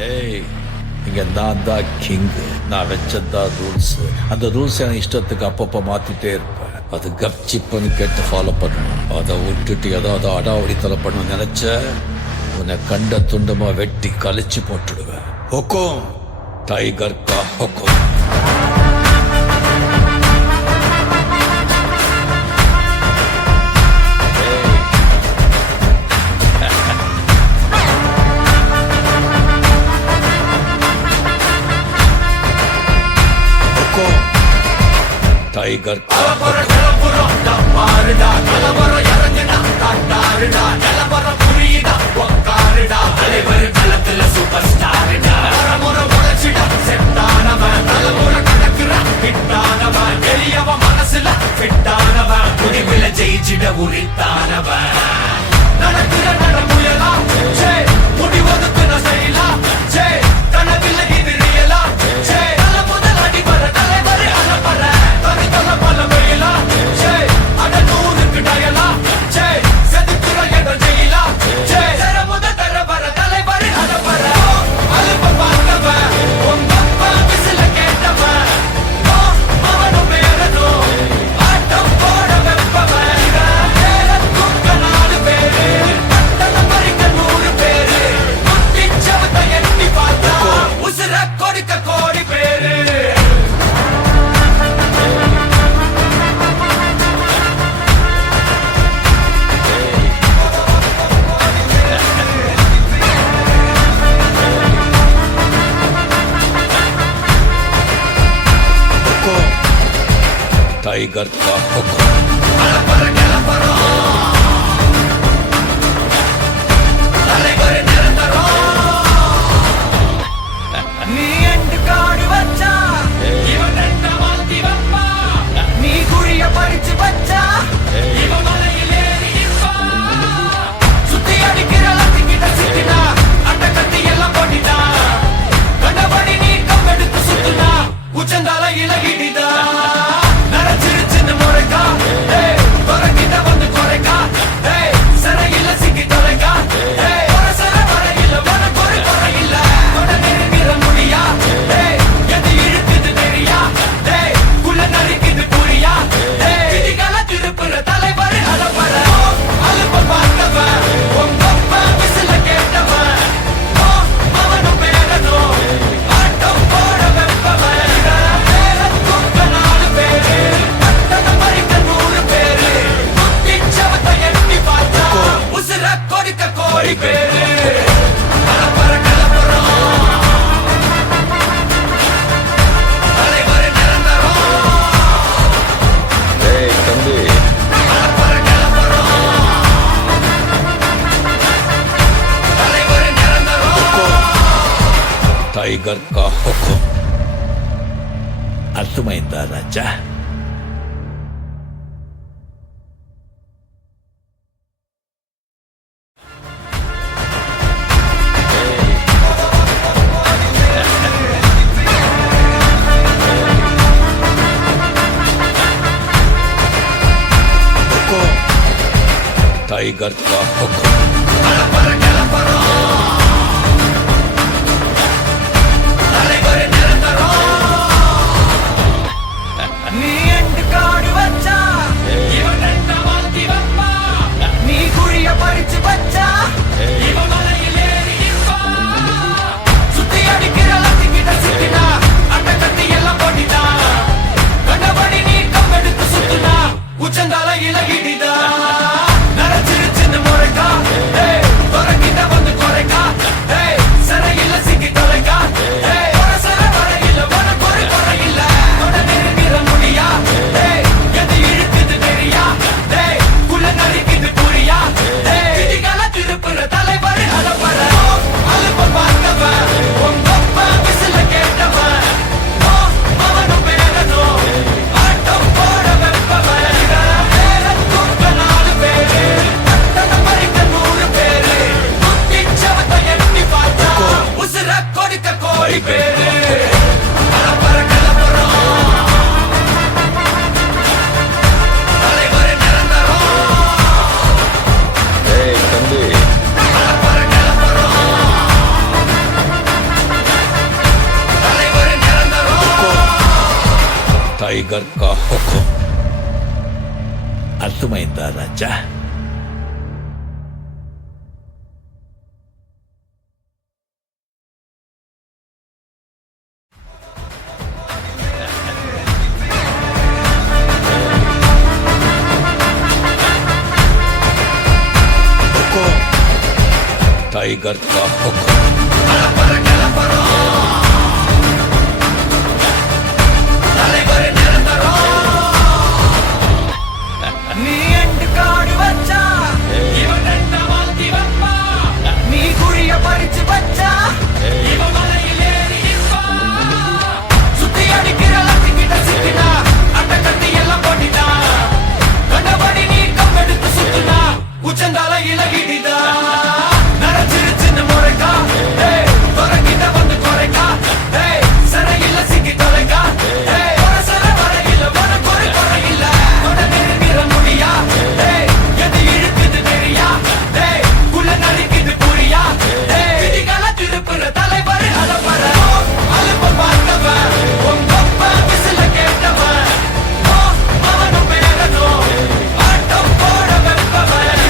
ஏய், இங்க நான் தான் கிங்கு. நான் வச்சதான் ரூல்ஸ். அந்த ரூல்ஸ் என் இஷ்டத்துக்கு அப்பப்போ மாத்திட்டே இருப்பேன். அது கப்சிப்புன்னு கேட்டு ஃபாலோ பண்ணணும். அதை விட்டுட்டு ஏதாவது அடாவடித்தலை பண்ண நினைச்ச உன்னை கண்ட துண்டமா வெட்டி கழிச்சு போட்டுடுவேன். ஹொக்கும், டைகர் கா ஹொக்கும். டைகர் மனசுல ஃபிட்டானவன், முடிவுல ஜெயிச்சிட உரித்தானவன். நடக்கிற நடமுயலா முடிவதுக்கு நான் செய்யலாம். கனவில்ல இது ரியலா. தல முதல் அடிபர தலைவர் அலப்பற தனி தல பல வெயிலா. அட நூறுக்கு டயலா. செதுக்குற என்ற ஜெயிலா. தர முதல் தர வர தலைவர் அலப்பற அலுப்ப பார்த்தவன், உங்க அப்பா விசில கேட்டவன். அவனும் பேரனும் ஆட்டம் போட வெப்பவன். குக்க 4 பேரு, பட்டண பறிக்க 100 பேரு. முட்டி சவத்தை எட்டி பார்த்தா உசுர கொடுக்க கோடி பேரு. டைகர் கா ஹொக்கும். அலப்பற கிளப்பறோம், தலைவர் நிரந்தரம். நீ எண்டு காடு வச்சா இவன் ரெண்ட மாத்தி வைப்பா. நீ குழிய பறிச்சு வச்சா இவன் மலையில் ஏறி நிற்பா. சுத்தி அடிக்கிற லத்திக்கிட்ட சிக்கினா அட்ட கத்தி எல்லாம் போட்டிட்டா. கண்டபடி நீ கம்பெடுத்து சுத்துனா உச்சந்தால இலகிடிதா. நரச்சிருச்சுன்னு முறைக்கா, துறக்கிட்ட வந்து குறைக்கா. சிறையில சிக்கி தொலைக்கா. சர வரையில உனக்கு ஒரு குறையில்ல. தொட நெருங்கிற முடியா. எது இழுக்குது தெரியா. குள்ள நறுக்குது புரியா. விதிகள திருப்புற தலைவர் அலப்பற அலுப்ப பார்த்தவன், உங்க அப்பா விசில கேட்டவன். அவனும் பேரனும் ஆட்டம் போட வெப்பவன். குக்க 4 பேரு, பட்டண பறிக்க 100 பேரு. முட்டி சவத்தை எட்டி பார்த்தா உசுர கொடுக்க கோடி பேரு. அலப்பற கிளப்புறோம், தலைவர் நிரந்தரம். ஏய் தம்பி, அலப்பற கிளப்புறோம், தலைவர் நிரந்தரம். டைகர் கா ஹொக்கும். అర్థమైందా రాజా? டைகర్ கா ஹொக்கும். அலப்பற கிளப்புறோம், தலைவர் நிரந்தரம். நீ எண்டு காடு வச்சா இவன் ரெண்ட மாத்தி வைப்பா. நீ குழிய பறிச்சு வச்சா இவன் மலையில் ஏறி நிற்பா. சுத்தி அடிக்கிற லத்திக்கிட்ட சிக்கினா அட்ட கத்தி எல்லாம் போட்டிட்டா. கண்டபடி நீ கம்பெடுத்து சுத்துனா உச்சந்தால இலகிடிதா. நரச்சிருச்சுன்னு முறைக்கா. టైగర్ కా హుకుం. అర్థమైందా రాజా? హుకుం. టైగర్ కా హుకుం. நீ எண்டு காடு வச்சா இவன் என்ன மாத்தி வைப்பா. நீ குழிய பறிச்சு வச்சா இவன் மலையில் ஏறி நிற்பா. சுத்தி அடிக்கிற லத்திக்கிட்ட சிக்கினா அட்ட கட்டி எல்லாம் போட்டினா. கண்டபடி நீ கம்பெடுத்து சுத்தினா உச்சந்தால இலகிடிதா. நரைச்சிருச்சுன்னு முறைக்கா துறக்கிட்ட வந்து குறைக்கா. சிறையில சிக்கி தொலைக்கா. சர வரையில உனக்கு ஒரு குறையில்ல. நெருங்கிற முடியா எது இழுக்குது தெரியா. குள்ள நறுக்குது புரியா. விதிகளை திருப்புற தலைவர் அலப்பற அலுப்ப பார்த்தவன் உங்கப்ப விசில கேட்டவன். அவனும் பேரனும் ஆட்டம் போட வெப்பவன்.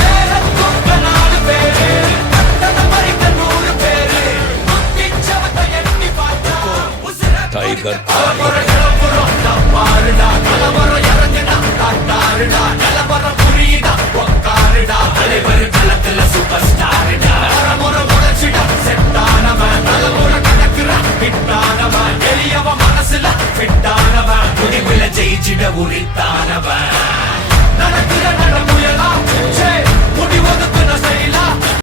பேரத்துக்க 4 பேரு கட்டணம் பறிக்க 100 பேரு. குத்திச்சவத்தை எண்ணி பார்த்தா உசிர టైగర్ కా பாருடா கலவரம் இறங்குடா காட்டாருடா. நிலவரம் புரியுதா உக்காருடா. தலைவர் களத்துல சூப்பர் ஸ்டாருடா. வரமுறை முளைச்சிடா செட்டானவன். தலைமுறை கணக்குறா ஹிட்டானவன். எளியவன் மனசுல ஃபிட்டானவன். முடிவுல ஜெயிச்சிட உரித்தா.